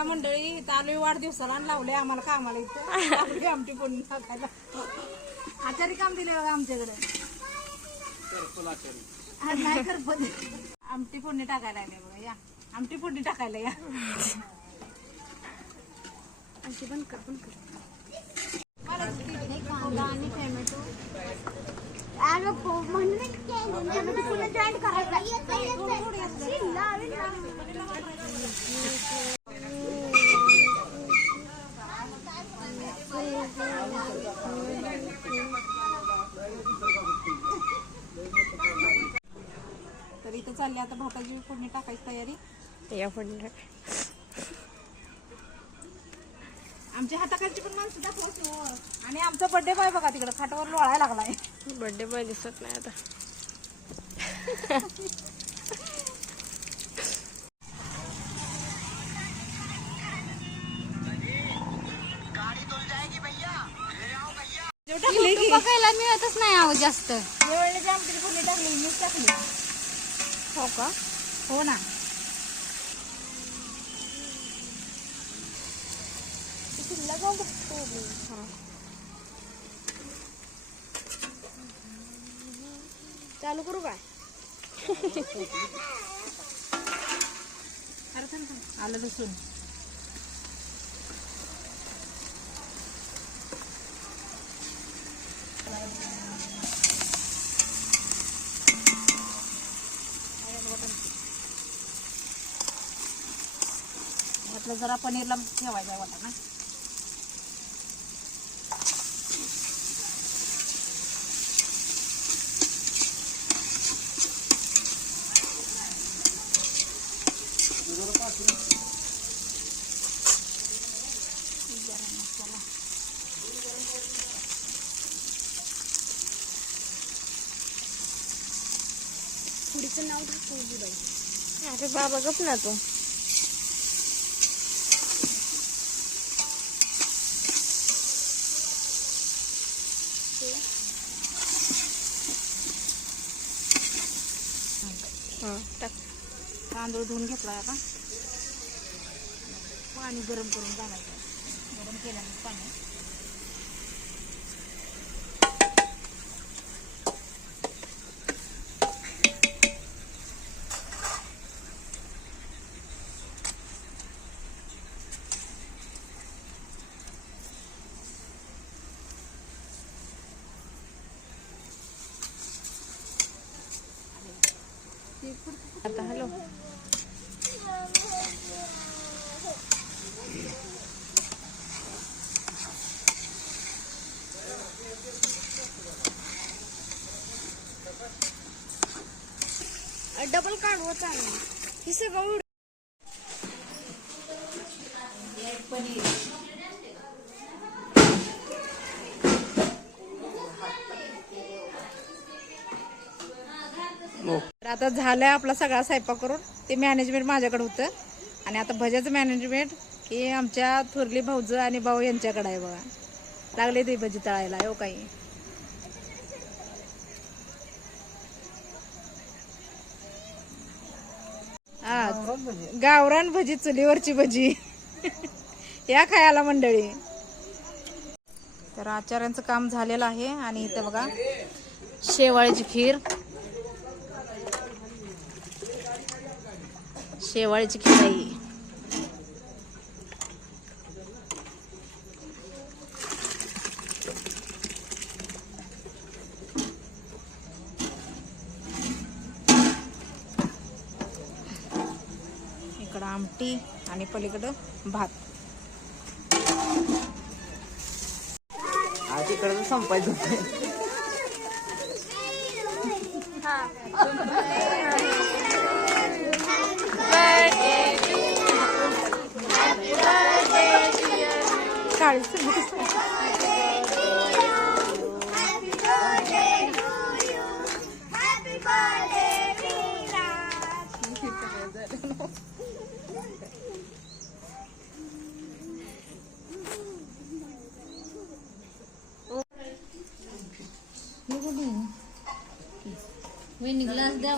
बघा मंडळी इथं आलोय वाढदिवसाला आणि लावले आम्हाला कामाला इथं आमटी फोडणी टाकायला. आचारी काम दिले बघा आमच्याकडे. नाही करपत आमटी फोडणी टाकायला नाही बघा. या आमटी फोडणी टाकायला या. आमटी पण कर पण कर. कांदा आणि टोमॅटो तर इथं चालली आता भाताची फोडणी टाकायची तयारी. या फोडणी आमच्या हाताखालची पण माणसं दाखवायची हो. आणि आमचा बर्थडे बॉय बघा तिकडे खाटावर लोळायला लागलाय. बर्थडे बॉय दिसत नाही आता. बघायला मिळतच नाही आहो जास्त. एवढ्याची आमची फोडणी टाकली मीच टाकली. हो का? हो ना. चालू करू काय? आलं लसूण म्हटलं जरा पनीरला ठेवायचा वाटा ना. पुढीचं नाव टाकू बाई. अरे बाबा गप ना तू. टाक. तांदूळ धुवून घेतला आता. पाणी गरम करून घालायचं. गरम केल्यानंतर पाणी आता हॅलो. डबल काढू चांगली ही सगळं पनीर. आता झालंय आपला सगळा स्वयंपाक करून. ते मॅनेजमेंट माझ्याकडे होतं आणि आता भज्याचं मॅनेजमेंट हे आमच्या थोरली भाऊज आणि भाऊ यांच्याकडे आहे बघा. लागले ते भजी तळायला हो काही. गावरान भजी चुलीवरची भजी. या खायला मंडळी. तर आचार्यांचं काम झालेलं आहे आणि इथं बघा शेवाळीची खीर. शेवाळीची खीर आहे. इकडं आमटी आणि पलीकडं भात. तिकडं संपायचं. ग्लास द्या.